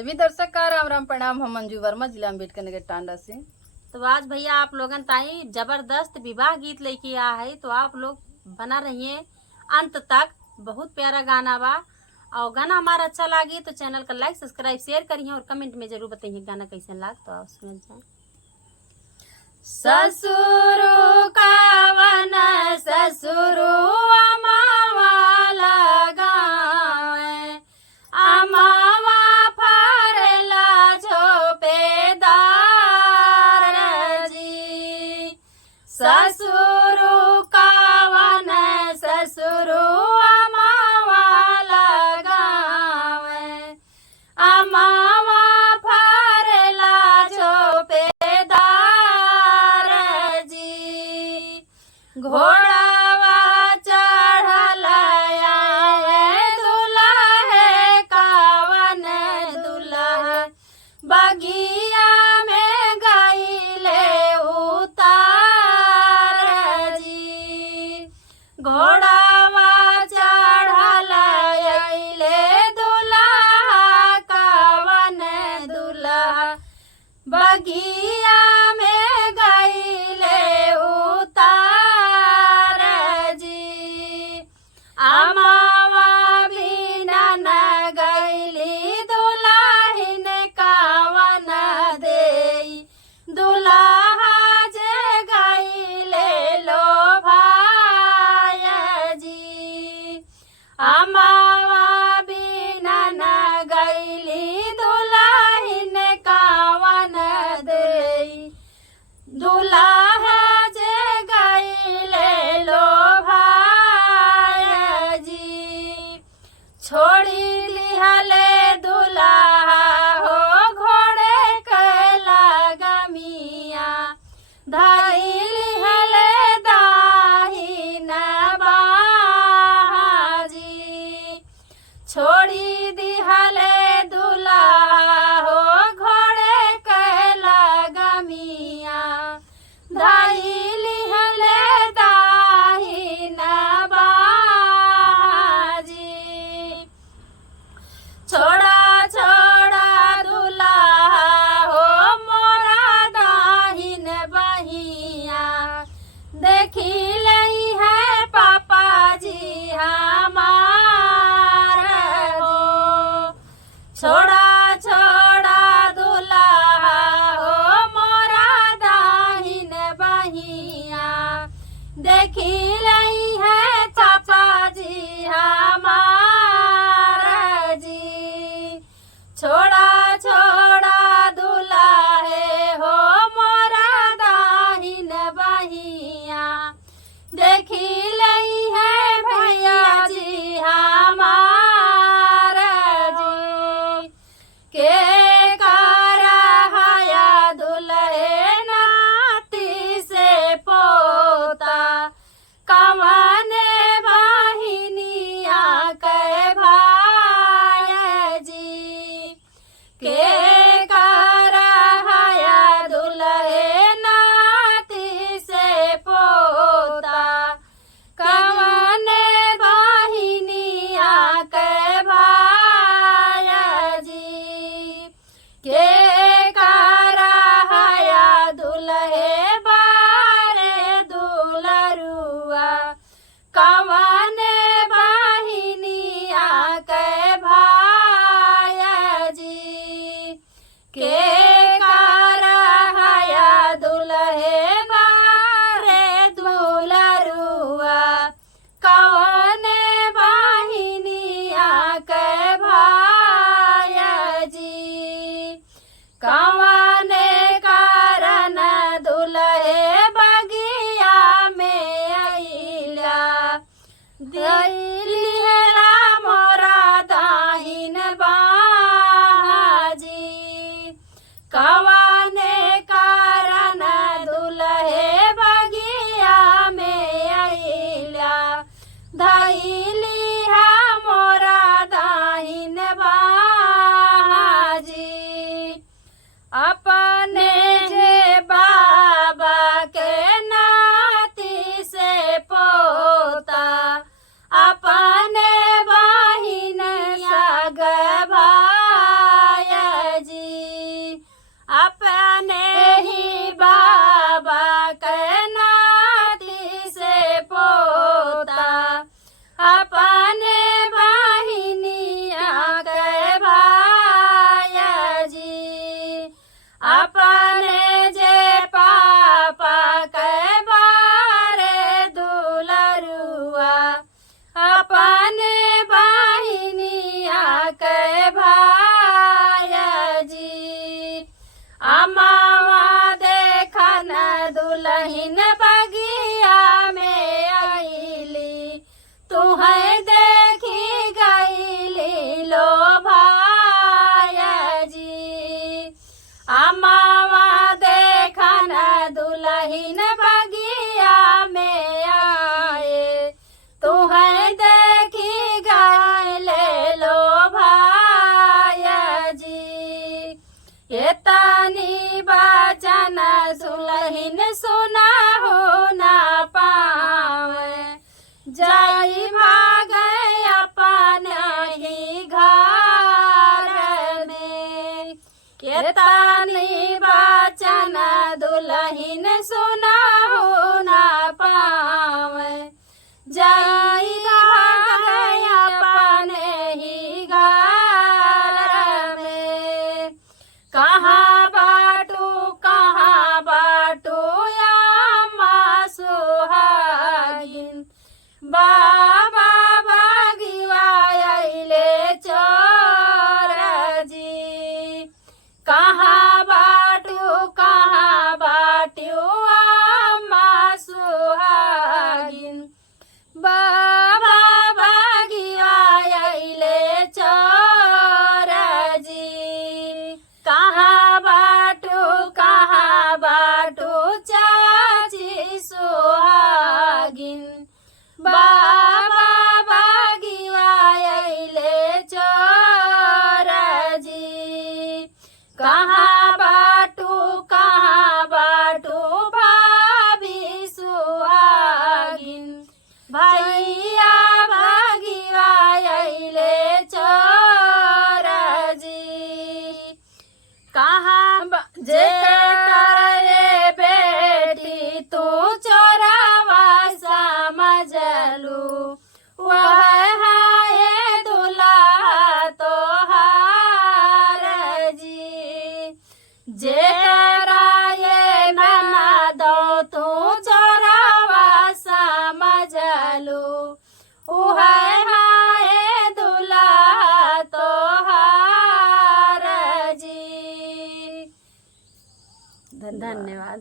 सभी दर्शक का राम राम प्रणाम। हम मंजू वर्मा, जिला अम्बेडकर नगर टांडा से। तो आज भैया आप लोगन ताई जबरदस्त विवाह गीत लेके आया है, तो आप लोग बना रहिए अंत तक। बहुत प्यारा गाना बा और गाना हमारा अच्छा लगी तो चैनल का लाइक सब्सक्राइब शेयर करिए और कमेंट में जरूर बताइए गाना कैसे लाग। तो आप सुन जाए। ससुर कावन ससुरु अमावा लगाए, अमावा फरेला झोपेदार जी। ससुरु कावन ससुरु अमावा लगाए, अमावा फरेला झोपेदार जी। घोड़ावा चढ़ल आए दुल्हे कावन दुल्हा, बगिया में गईले उतार जी। घोड़ावा चढ़ल आइले दुल्हा कावन दुल्हा, बगिया में गईले उतार जी। अमावा बिना न गईली दुल्हिन कावन देई, दुल्हा जे गईले लो भाय जी। अमावा बिना न गईली दुल्हिन कावन दे ये तानी बाजन दुल्हन सुना हो ना पावे जाई मांगे अपन ही घर में। ये तानी बाजन दुल्हन सुना हो ना पावे जाई मांगे अपन ही घर में। कहाँ बाटू या माँ सुहागिन बाबा बागिवा अइले चोर जी। कहाँ बाटू माँ सुहागिन बाबा बागिवा अइले चोर जी। कहाँ बाटू चाची सुहागिन बाबा बागिवा अइले चोर जी। कहाँ बाटू भाभी सुहागिन भैया भागिवा अइले चोर जी। कहाँ जे करे बेटी तू चोरावा समझलू वह है दूल्हा तोहार जी। जे कराए बना दो तू चोरावा समझलू वह है दूल्हा तोहार जी। धन्यवाद।